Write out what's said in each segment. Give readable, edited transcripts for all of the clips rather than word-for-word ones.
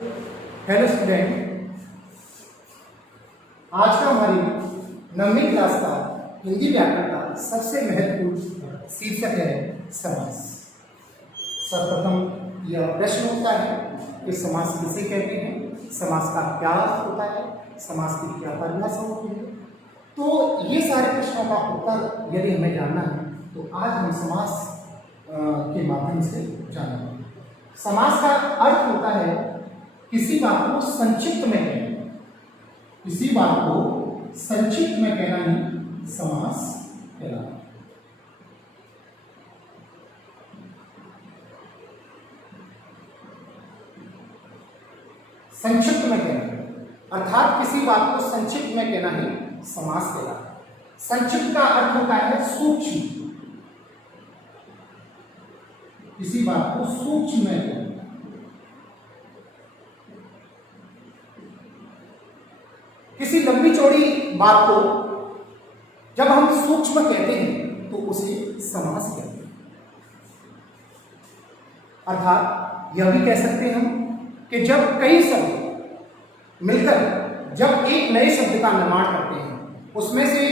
Hello student, आज का हमारी 9वीं क्लास का हिंदी व्याकरण का सबसे महत्वपूर्ण शीर्षक है समास। सर्वप्रथम यह प्रश्न उठता है कि समास किसे कहते हैं, समास का क्या अर्थ होता है, समास की क्या परिभाषा होती है। तो ये सारे प्रश्नों का उत्तर यदि हमें जानना है तो आज हम समास के माध्यम से जानेंगे। समास का अर्थ होता है किसी बात को संक्षिप्त में कहना, किसी बात को संक्षिप्त में कहना ही समास कहलाता है। संक्षिप्त में कहना अर्थात किसी बात को संक्षिप्त में कहना ही समास कहलाता है। संक्षिप्त का अर्थ होता है सूक्ष्म, किसी बात को सूक्ष्म में कहना। किसी लंबी चौड़ी बात को जब हम सूक्ष्म कहते हैं तो उसे समास कहते हैं। अर्थात यह भी कह सकते हैं हम कि जब कई शब्द मिलकर जब एक नए शब्द का निर्माण करते हैं, उसमें से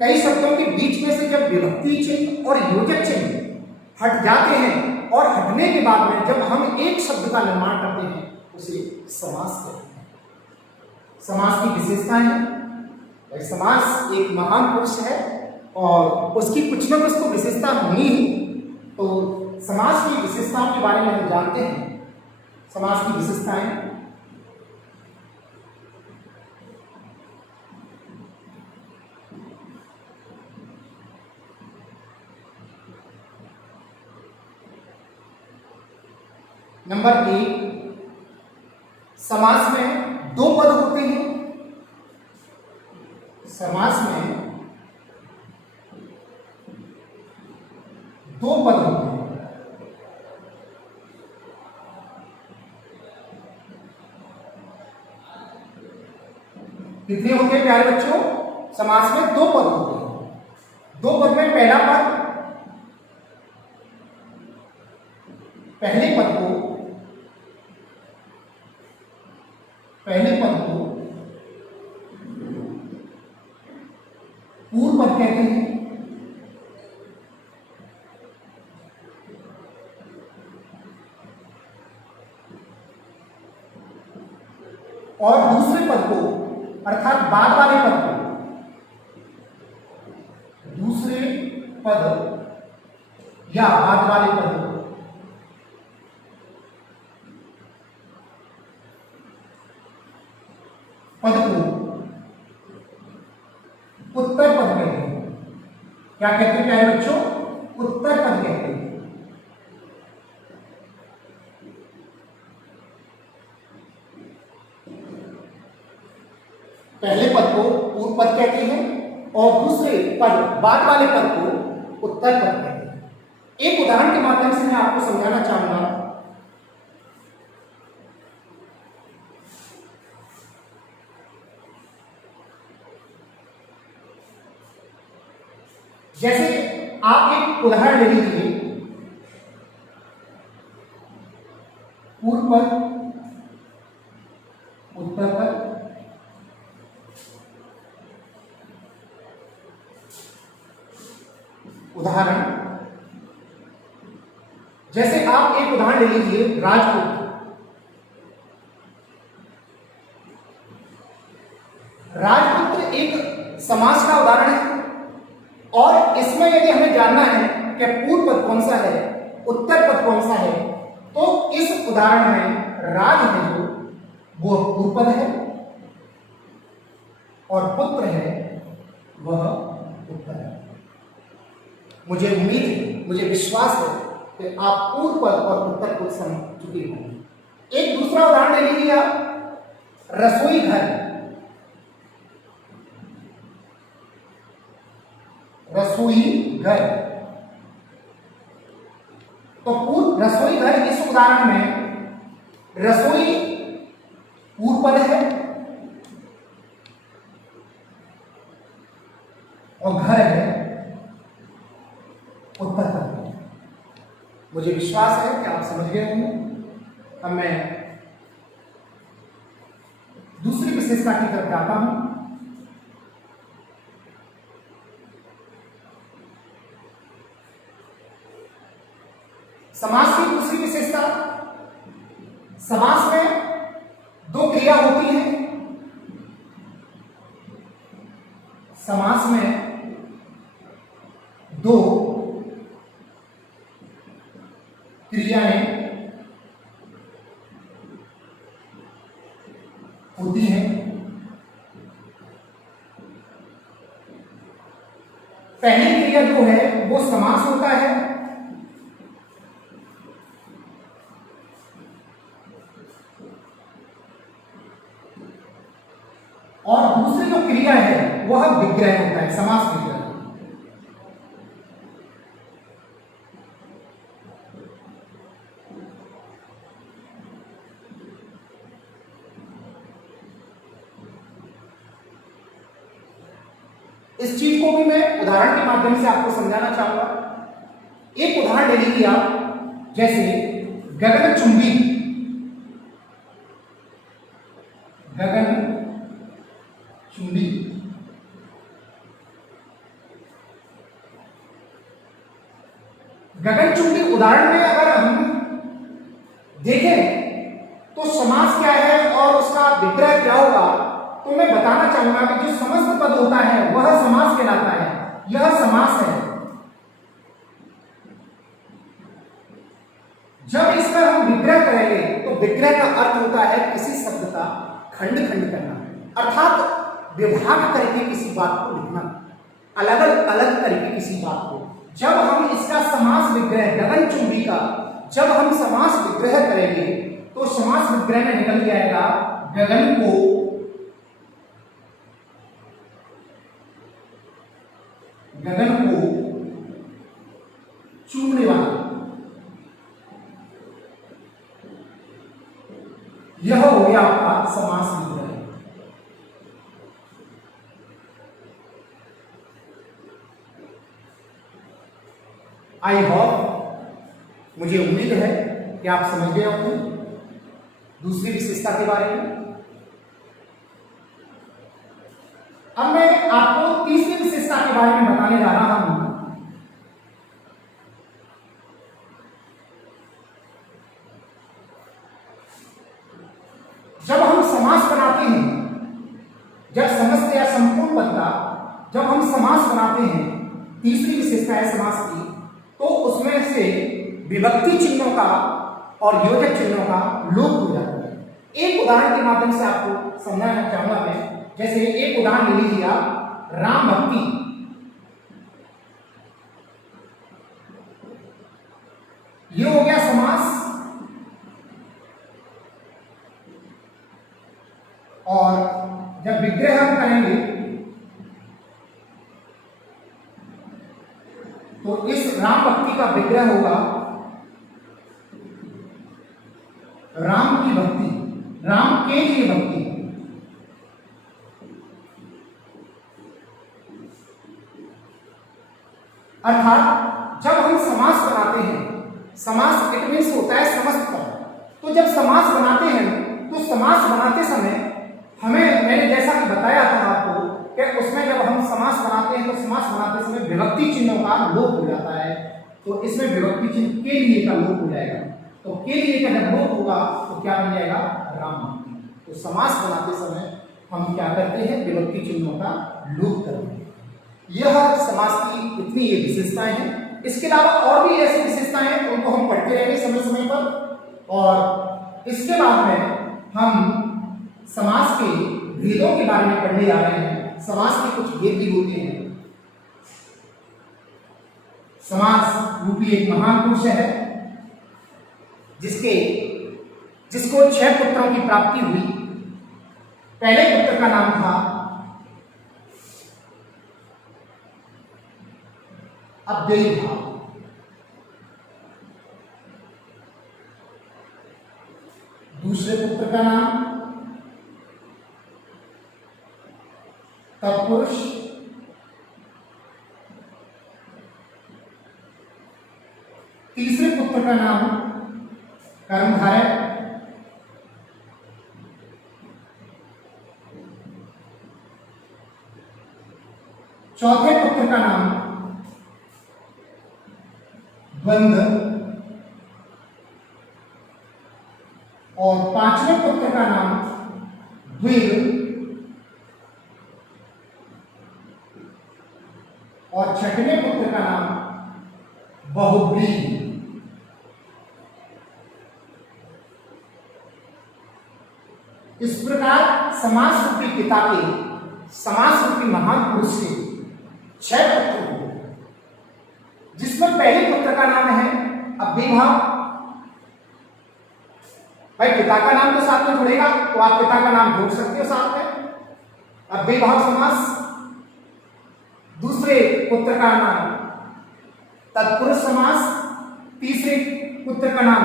कई शब्दों के बीच में से जब विभक्ति चिन्ह और योजक चिन्ह हट जाते हैं और हटने के बाद में जब हम एक शब्द का निर्माण करते हैं उसे समास कहते हैं। समास की विशेषताएं हैं। समास एक महान पुरुष है और उसकी कुछ न कुछ तो विशेषता होनी ही। तो समास की विशेषताओं के बारे में हम जानते हैं। समास की विशेषताएं नंबर 1, समास में दो पद होते हैं। समास में दो पद होते हैं। कितने होते हैं प्यारे बच्चों? समास में दो पद होते हैं। दो पद में पहला पद, पहले पद को पूर्व पद कहते हैं और दूसरे पद को अर्थात बाद वाले पद को दूसरे पद या बाद वाले पद को उत्तर पद कहते हैं। क्या कहते हैं प्यारे बच्चों? उत्तर पद कहते हैं। पहले पद को पूर्व पद कहते हैं और दूसरे पद बाद वाले पद को उत्तर पद कहते हैं। एक उदाहरण के माध्यम से मैं आपको समझाना चाहूंगा। जैसे आप एक उदाहरण ले लीजिए, पूर्व पद उत्तर पद, उदाहरण जैसे आप एक उदाहरण ले लीजिए राजपुत्र। राजपुत्र एक समास का उदाहरण है और इसमें यदि हमें जानना है कि पूर्व पद कौन सा है, उत्तर पद कौन सा है, तो इस उदाहरण में राज है जो वो पूर्व पद है और पुत्र है वह उत्तर है। मुझे उम्मीद है, मुझे विश्वास है कि आप पूर्व पद और उत्तर पद समझ चुके होंगे। एक दूसरा उदाहरण ले लीजिए आप, रसोई घर। रसोई घर, तो पूर्व रसोई घर, इस उदाहरण में रसोई पूर्व पद है और घर है उत्तर पद। मुझे विश्वास है कि आप समझ गए होंगे। अब मैं विशेषता की तरफ जाता हूं। समास की दूसरी विशेषता, समास में दो क्रिया होती है। समास में दो क्रियाएं होती हैं। पहली क्रिया जो है वो समास होता है, और दूसरी जो क्रिया है वह विग्रह होता है, समास विग्रह। इस चीज को भी मैं उदाहरण के माध्यम से आपको समझाना चाहूंगा। एक उदाहरण ले लीजिए आप, जैसे गगनचुंबी। गगनचुंबी गगनचुंबी उदाहरण में अगर हम देखें तो समास क्या है और उसका विग्रह क्या होगा, तो मैं बताना चाहूंगा कि जो समस्त पद होता है वह समास कहलाता है। यह समास है। जब इसका हम विग्रह करेंगे तो विग्रह का अर्थ होता है किसी शब्द का खंड खंड करना, अर्थात विभाग करके किसी बात को लिखना, अलग अलग करके किसी बात को। जब हम इसका समास विग्रह गगनचुंबी का जब हम समास विग्रह करेंगे तो समास विग्रह में निकल जाएगा गगन को चूमने वाला। यह हो गया आपका समास विग्रह। आई होप, मुझे उम्मीद है कि आप समझ गए होंगे दूसरी विशेषता के बारे में। अब मैं आपको तीसरी विशेषता के बारे में बताने जा रहा हूं। जब हम समास बनाते हैं, जब समस्त या संपूर्ण पद का जब हम समास बनाते हैं, तीसरी विशेषता है समास की, तो उसमें से विभक्ति चिन्हों का और योजक चिन्हों का लोप हो जाता है। एक उदाहरण के माध्यम से आपको समझाना चाहूंगा मैं। जैसे एक उदाहरण ले लीजिए आप, राम भक्ति। ये हो गया समास, और जब विग्रह हम करेंगे तो इस राम भक्ति का विग्रह होगा राम की भक्ति, राम के लिए भक्ति। अर्थात जब हम समास बनाते हैं, समास इट मीन्स होता है समस्त पद। तो जब समास बनाते हैं तो समास बनाते समय हमें, मैंने जैसा कि बताया था आपको कि उसमें जब हम समास बनाते हैं तो समास बनाते समय विभक्ति चिन्हों का लोप हो जाता है। तो इसमें विभक्ति चिन्ह के लिए का लोप हो जाएगा। तो के लिए का जब लोप होगा तो क्या बन जाएगा, राम भक्ति। तो समास बनाते समय हम क्या करते हैं, विभक्ति चिन्हों का लोप करते हैं। यह समास की इतनी ये विशेषताएं हैं। इसके अलावा और भी ऐसी विशेषताएं हैं, उनको हम पढ़ते रहेंगे समय समय पर। और इसके बाद में हम समास के भेदों के बारे में पढ़ने जा रहे हैं। समास के कुछ भेद भी होते हैं। समास रूपी एक महान पुरुष है जिसको 6 पुत्रों की प्राप्ति हुई। पहले पुत्र का नाम था अव्ययीभाव, दूसरे पुत्र का नाम तत्पुरुष, तीसरे पुत्र का नाम कर्मधारय, चौथे पुत्र का नाम द्वंद और पांचवें पुत्र का नाम द्विल और छठवें पुत्र का नाम बहुब्रीहि। इस प्रकार समास रूपी पिता के समास रूपी महान पुरुष के 6 पुत्र हुए, जिसमें पहले पुत्र का नाम है अव्ययीभाव। भाई पिता का नाम तो साथ में जुड़ेगा तो आप पिता का नाम जोड़ सकते हो साथ में, अव्ययीभाव समास। दूसरे पुत्र का नाम तत्पुरुष समास, तीसरे पुत्र का नाम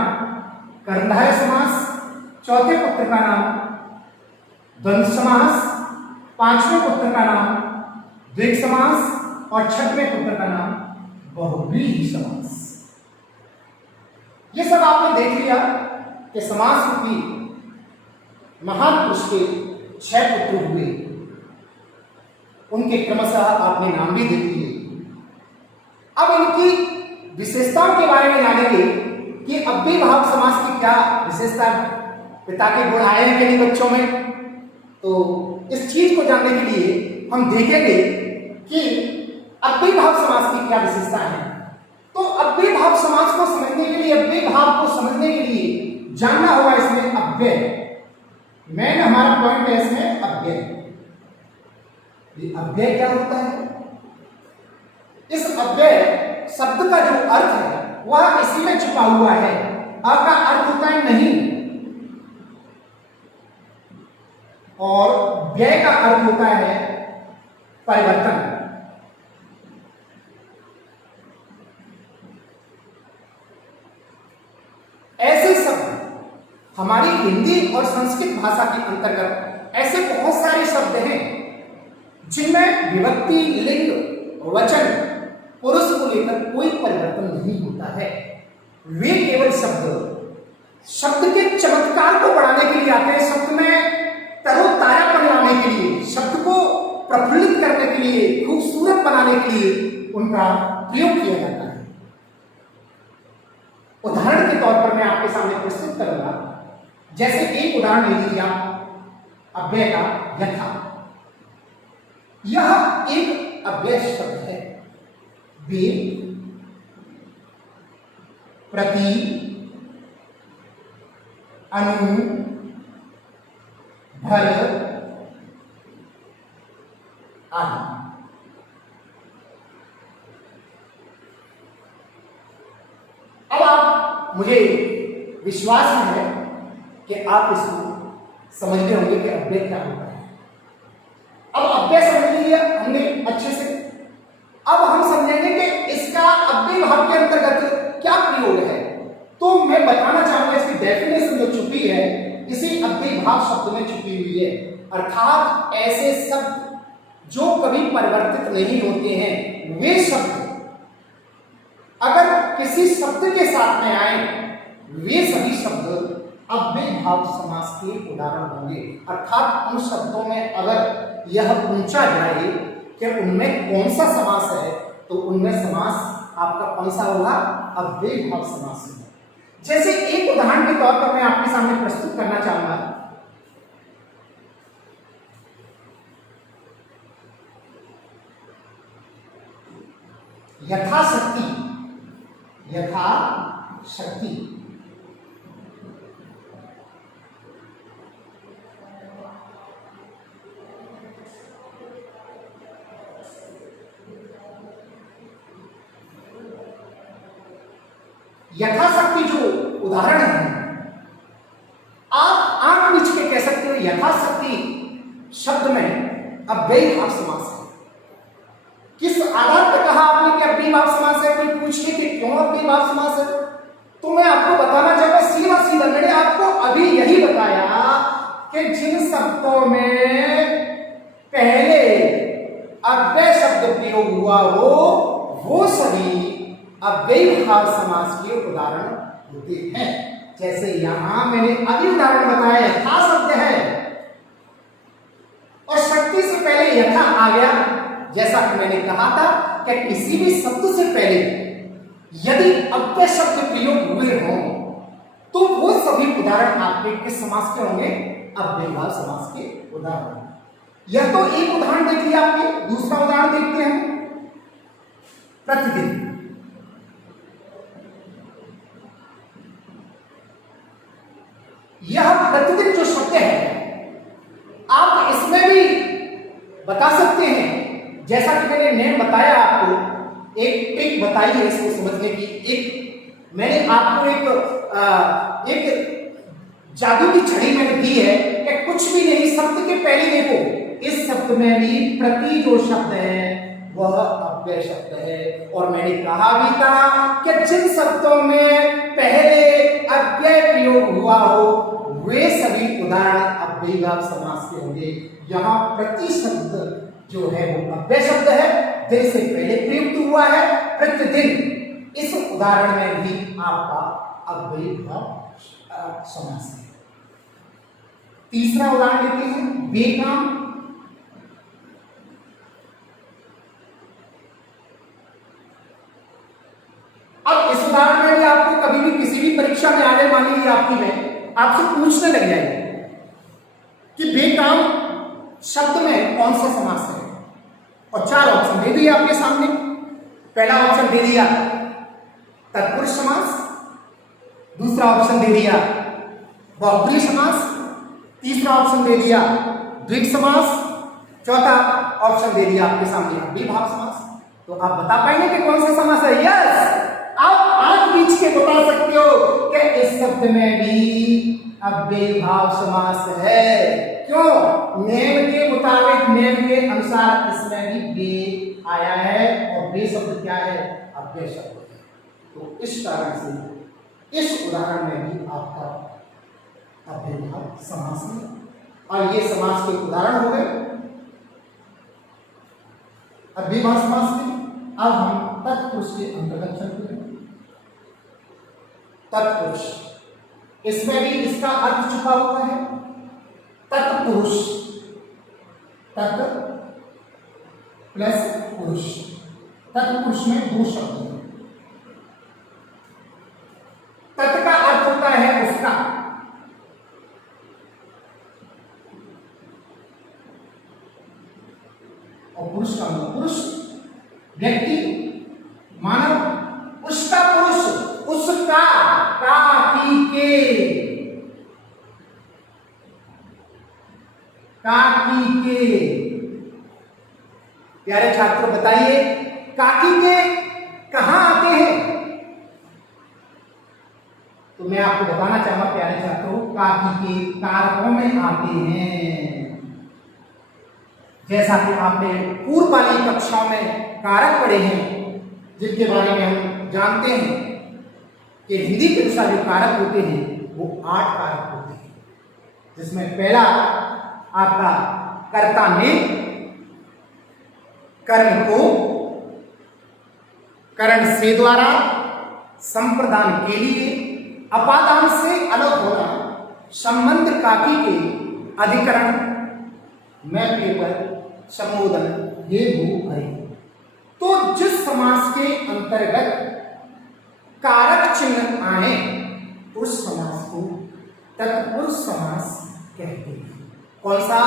कर्मधारय समास, चौथे पुत्र का नाम द्वंद्व समास, पांचवें पुत्र का नाम द्विग समास और छठवें पुत्र का नाम बहुव्रीहि समास। ये सब आपने देख लिया कि समास रूपी महान पुरुष के 6 पुत्र हुए, उनके क्रमशः आपने नाम भी देख लिए। अब इनकी विशेषताओं के बारे में जानेंगे कि अव्ययीभाव समास की क्या विशेषता, पिता के गुण आए हैं कि नहीं बच्चों में। तो इस चीज को जानने के लिए हम देखेंगे कि अव्ययीभाव समास की क्या विशेषता है। तो अव्ययीभाव समास को समझने के लिए, अव्ययीभाव को समझने के लिए जानना होगा इसमें अव्यय। मेन हमारा पॉइंट है इसमें अव्यय। ये अव्यय क्या होता है? इस अव्यय शब्द का जो अर्थ है वह इसी में छुपा हुआ है। अ का अर्थ होता है नहीं और व्यय का अर्थ होता है परिवर्तन। ऐसे शब्द हमारी हिंदी और संस्कृत भाषा के अंतर्गत ऐसे बहुत सारे शब्द हैं जिनमें विभक्ति, लिंग, वचन, पुरुष को लेकर कोई परिवर्तन नहीं होता है। वे केवल शब्द के चमत्कार को बढ़ाने के लिए आते हैं, शब्द में तरोताजापन लाने के लिए, शब्द को प्रफुल्लित करने के लिए, खूबसूरत बनाने के लिए उनका प्रयोग किया जाता है। उदाहरण के तौर पर मैं आपके सामने प्रस्तुत करूंगा। जैसे एक उदाहरण ले लीजिए आप अव्यय का यथा। यह एक अव्यय शब्द है। वेद, प्रति, अनु, भर आदि। अब आप, मुझे विश्वास है कि आप इसको समझ गए होंगे कि अव्यय क्या होता है। अब अव्यय समझ लीजिए हमने अच्छे से। अब हम समझेंगे कि इसका अव्ययीभाव के अंतर्गत क्या प्रयोग है। तो मैं बताना चाहूंगा इसकी डेफिनेशन जो छुपी है इसी अव्ययीभाव शब्द में छुपी हुई है। अर्थात ऐसे शब्द जो कभी परिवर्तित नहीं होते हैं, वे शब्द अगर किसी शब्द के साथ में आए, वे सभी शब्द अव्ययीभाव समास के उदाहरण होंगे। अर्थात उन शब्दों में अगर यह पूछा जाए कि उनमें कौन सा समास है, तो उनमें समास आपका कौन सा होगा? अव्ययीभाव समास होगा। जैसे एक उदाहरण के तौर पर मैं आपके सामने प्रस्तुत करना चाहूंगा। यथाशक्ति, यथाशक्ति। यथाशक्ति जो उदाहरण है, आप आंख मीच के कह सकते हो यथाशक्ति शब्द में अव्ययीभाव समास है। किस आधार पर कहा आपने कि अव्ययीभाव समास है? कोई पूछे कि क्यों अव्ययीभाव समास है, तो मैं आपको बताना चाहूंगा सीधा सीधा। मैंने आपको अभी यही बताया कि जिन शब्दों में पहले अव्यय शब्द प्रयोग हुआ हो, वो सभी अव्ययीभाव समास के उदाहरण होते हैं। जैसे यहां मैंने अभी उदाहरण बताया, यथा शब्द है और शक्ति से पहले यथा आ गया, जैसा कि मैंने कहा था कि किसी भी शब्द से पहले यदि अव्यय शब्द प्रयोग हुए हों तो वो सभी उदाहरण आपके किस समास के होंगे? अव्ययीभाव समास के उदाहरण। यह तो एक उदाहरण देख लिया आपने। दूसरा उदाहरण देखते हैं, प्रतिदिन। यह प्रतिदिन जो शब्द है आप इसमें भी बता सकते हैं, जैसा कि मैंने नेम बताया आपको, एक टिक बताई है इसको समझने की। एक मैंने आपको एक जादू की छड़ी मैंने दी है कि कुछ भी नहीं, शब्द के पहले देखो, इस शब्द में भी प्रति जो शब्द है वह अव्यय शब्द है। और मैंने कहा भी था कि जिन शब्दों में पहले अव्यय प्रयोग हुआ हो वे सभी उदाहरण अव्ययीभाव समास के होंगे। यहाँ प्रति शब्द जो है वो अव्यय शब्द है, दिन से पहले प्रयुक्त हुआ है, प्रतिदिन इस उदाहरण में भी आपका अव्ययीभाव समास है। तीसरा उदाहरण लेते हैं, बेकाम। अब इस उदाहरण में भी आपको कभी भी किसी भी परीक्षा में आने, मान लीजिए आपकी में आपसे पूछने लग जाएगा कि बेकाम शब्द में कौन सा समास है, और 4 ऑप्शन दे दिए आपके सामने। पहला ऑप्शन दे दिया तत्पुरुष समास, दूसरा ऑप्शन दे दिया बहुब्रीहि समास, तीसरा ऑप्शन दे दिया द्विग समास, चौथा ऑप्शन दे दिया आपके सामने अव्ययीभाव समास। तो आप बता पाएंगे कि कौन सा समास है? यस, आप आंख बीच के बता सकते हो कि इस शब्द में भी अव्ययीभाव समास है। क्यों? नेम के मुताबिक, नेम के अनुसार इसमें भी बे आया है, और बे शब्द क्या है? अव्यय शब्द है। तो इस कारण से इस उदाहरण में भी आपका अव्ययीभाव समास है। और ये समास के उदाहरण हो गए अव्ययीभाव समास के। अब हम तत्पुरुष के अंतर्गत चलते हैं। तत्पुरुष, इसमें भी इसका अर्थ छुपा हुआ है। तत्पुरुष, तत् प्लस पुरुष। तत्पुरुष में 2 शब्द हैं। तत् का अर्थ होता है उसका, और पुरुष का मतलब पुरुष, व्यक्ति, मानव, उसका पुरुष, उसका, काकी के। प्यारे छात्रों बताइए, काकी के कहां आते हैं? तो मैं आपको बताना चाहूंगा प्यारे छात्रों, काकी के कारकों में आते हैं। जैसा कि आपने पूर्व वाली कक्षाओं में कारक पढ़े हैं, जिनके बारे में हम जानते हैं कि हिंदी के अनुसार जो कारक होते हैं वो 8 कारक होते हैं, जिसमें पहला आपका कर्ता ने कर्म को करण से द्वारा संप्रदान के लिए अपादान से अलग होना, संबंध काकी के अधिकरण में पेपर संबोधन ये भू है। तो जिस समास के अंतर्गत कारक चिन्ह आए उस समास को तत्पुरुष समास कहते हैं। कौन सा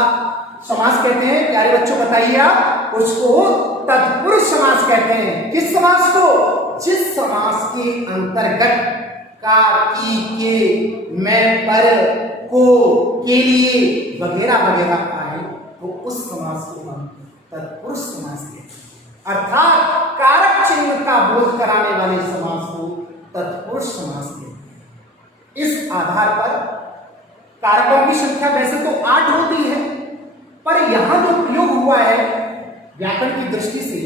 समास कहते हैं प्यारे बच्चों बताइए आप? उसको तत्पुरुष समास कहते हैं। किस समास को? जिस समास के अंतर्गत का, की, के, मैं, पर, को, के लिए वगैरह वगैरह आए तो उस समास को हम तत्पुरुष समास कहते हैं। अर्थात कारक चिन्ह का बोध कराने वाले समास को तत्पुरुष समास कहते हैं। इस आधार पर कारकों की संख्या वैसे तो 8 होती है, पर यहां जो प्रयोग हुआ है व्याकरण की दृष्टि से,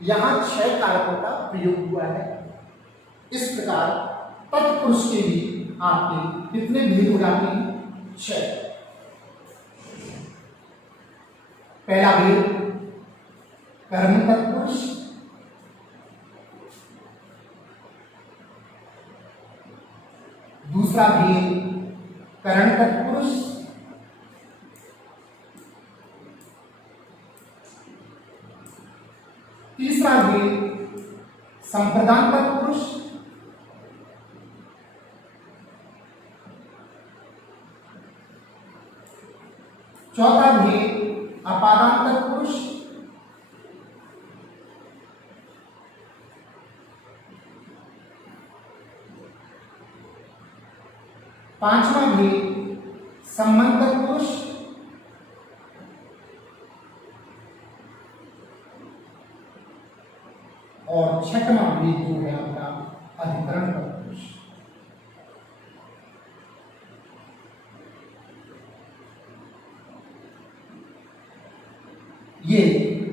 यहां 6 कारकों का प्रयोग हुआ है। इस प्रकार तत्पुरुष के भी आपके कितने भेद हो जाते हैं? 6। पहला भेद कर्म तत्पुरुष, दूसरा भेद करण तत्पुरुष, संप्रदान तत्पुरुष, चौथा भेद अपादान तत्पुरुष, पांचवा भेद संबंध तत्पुरुष, और छठवां भेद जो है आपका अधिकरण तत्पुरुष। ये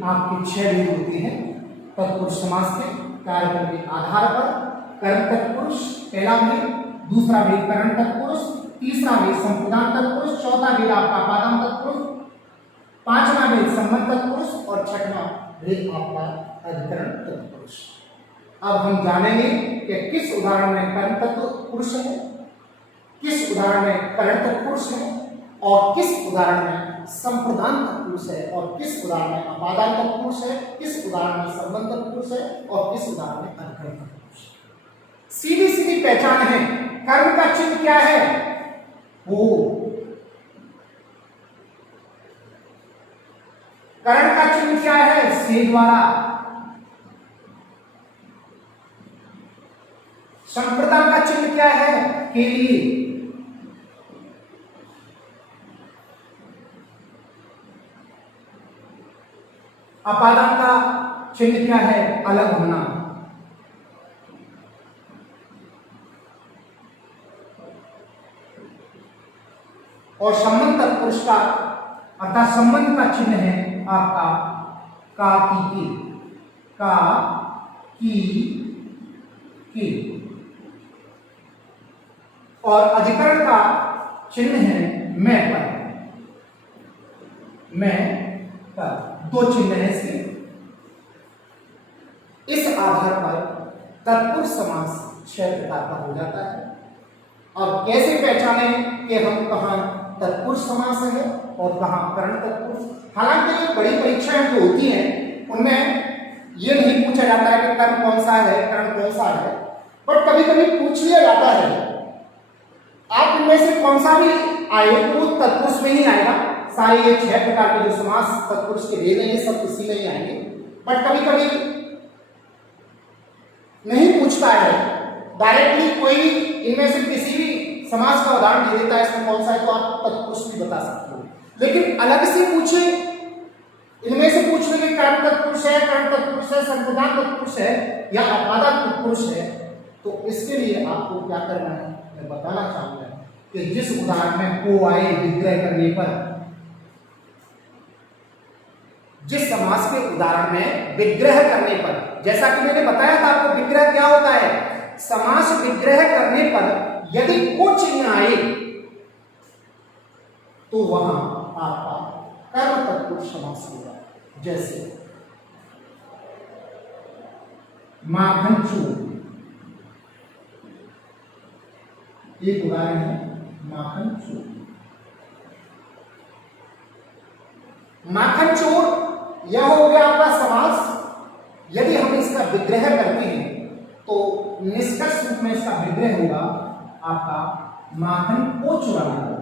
आपके 6 भेद होते हैं तत्पुरुष समास के कार्यक्रम के आधार पर। कर्म तत्पुरुष पहला भेद, दूसरा भेद करण तत्पुरुष, तीसरा भेद संप्रदान तत्पुरुष, चौथा भेद आपका अपादान तत्पुरुष, पांचवा भेद संबंध तत्पुरुष और छठवां भेद आपका अधिकरण तत्पुरुष। अब हम जानेंगे कि किस उदाहरण में कर्म तत्पुरुष है, किस उदाहरण में करण तत्पुरुष है, और किस उदाहरण में संप्रदान तत्पुरुष है, और किस उदाहरण में अपादान तत्पुरुष है, किस उदाहरण में संबंध तत्पुरुष है, और किस उदाहरण में अधिकरण तत्पुरुष। सीधी सीधी पहचान है। कर्म का चिन्ह क्या है? हो। करण का चिन्ह क्या है? से द्वारा। संप्रदान का चिन्ह क्या है? के लिए। अपादान का चिन्ह क्या है? अलग होना। और संबंध तत्पुरुष का अर्थात संबंध का चिन्ह है आपका का की के। और अधिकरण का चिन्ह है मैं पर। दो चिन्ह है इसके। इस आधार पर तत्पुरुष समास 6 प्रकार का हो जाता है। अब कैसे पहचाने कि हम कहाँ तत्पुरुष समास है और कहाँ करण तत्पुरुष? हालांकि बड़ी परीक्षाएं जो होती हैं उनमें ये नहीं पूछा जाता है कि कर्म कौन सा है, करण कौन सा है, पर कभी कभी पूछ लिया जाता है। आप इनमें से कौन सा भी आए तो वो तत्पुरुष में ही आएगा। सारे ये 6 प्रकार के जो समास तत्पुरुष के भेद हैं ये सब इसी में ही आएंगे। बट कभी कभी नहीं पूछता है डायरेक्टली, कोई इनमें से किसी भी समास का उदाहरण दे देता है इसमें कौन सा है तो आप तत्पुरुष भी बता सकते हो। लेकिन अलग से पूछे, इनमें से पूछ लेंगे कर्म तत्पुरुष है, करण तत्पुरुष है, संप्रदान तत्पुरुष है या अपादान तत्पुरुष है, तो इसके लिए आपको क्या करना है मैं बताना चाहूंगा कि जिस उदाहरण में को आए विग्रह करने पर, जिस समास के उदाहरण में विग्रह करने पर, जैसा कि मैंने बताया था आपको विग्रह क्या होता है, समास विग्रह करने पर यदि को चिन्ह आए तो वहां आपका कर्म तत्पुरुष समास होगा। जैसे माखन चूर, एक उदाहरण है माखन चोर। माखन चोर यह हो गया आपका समास। यदि हम इसका विग्रह करते हैं तो निष्कर्ष रूप में इसका विग्रह होगा आपका माखन को चुराने वाला।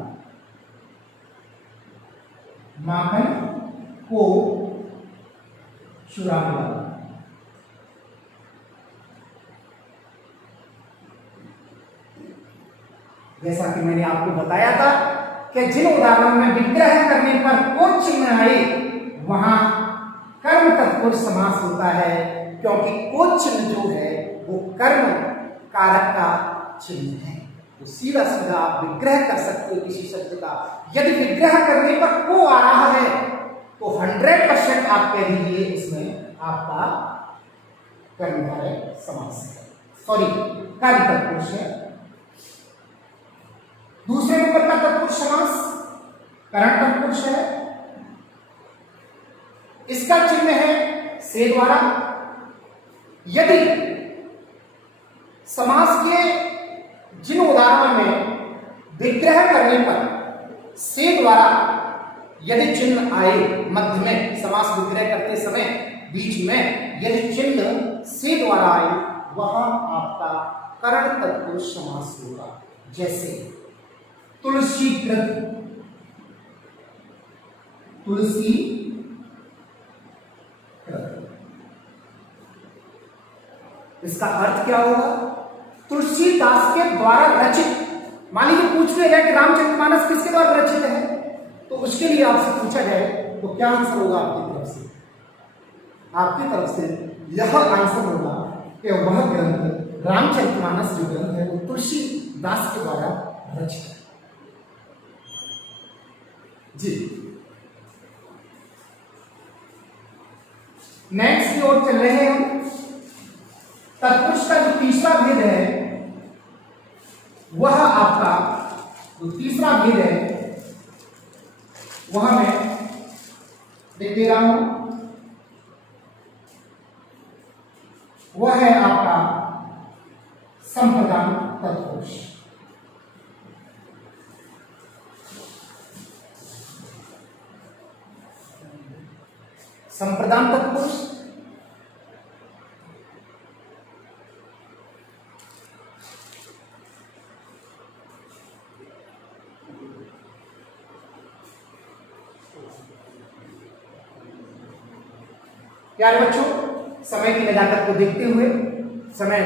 माखन को चुराने वाला। जैसा कि मैंने आपको बताया था कि जिन उदाहरणों में विग्रह करने पर को चिन्ह आए वहां कर्म तत्पुरुष समास होता है, क्योंकि को चिन्ह जो है वो कर्म कारक का चिन्ह है। तो सीधा सीधा आप विग्रह कर सकते हो किसी शब्द का। यदि विग्रह करने पर को आ रहा है तो 100% आप कह दीजिए इसमें आपका कर्मधारय समास है, सॉरी कर्म तत्पुरुष है। दूसरे नंबर का तत्पुरुष समास करण तत्पुरुष है। इसका चिन्ह है से द्वारा। यदि समास के जिन उदाहरणों में विग्रह करने पर से द्वारा यदि चिन्ह आए, मध्य में समास विग्रह करते समय बीच में यदि चिन्ह से द्वारा आए वह आपका करण तत्पुरुष समास होगा। जैसे तुलसी व्रत, तुलसी व्रत, इसका अर्थ क्या होगा? तुलसीदास के द्वारा रचित। मान लीजिए पूछ लिया जाए कि रामचरितमानस किसके द्वारा रचित है, तो उसके लिए आपसे पूछा जाए तो क्या आंसर होगा आपकी तरफ से? आपकी तरफ से यह आंसर होगा कि वह ग्रंथ रामचरितमानस जो ग्रंथ है वो तुलसीदास के द्वारा रचित है। जी, नेक्स्ट की ओर चल रहे हैं हम। तत्पुरुष का जो तीसरा भेद है वह आपका जो तीसरा भेद है वह मैं लिख दे रहा हूं, वह है आपका संप्रदान तत्पुरुष। संप्रदान तत्पुरुष प्यारे बच्चों, समय की नजाकत को देखते हुए, समय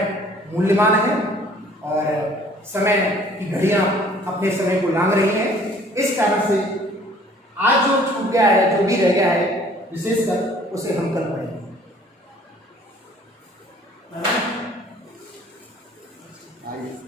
मूल्यवान है और समय की घड़ियां अपने समय को लांघ रही हैं। इस कारण से आज जो छूट गया है, जो भी रह गया है विशेषकर, उसे हम कल पढ़ेंगे। आइए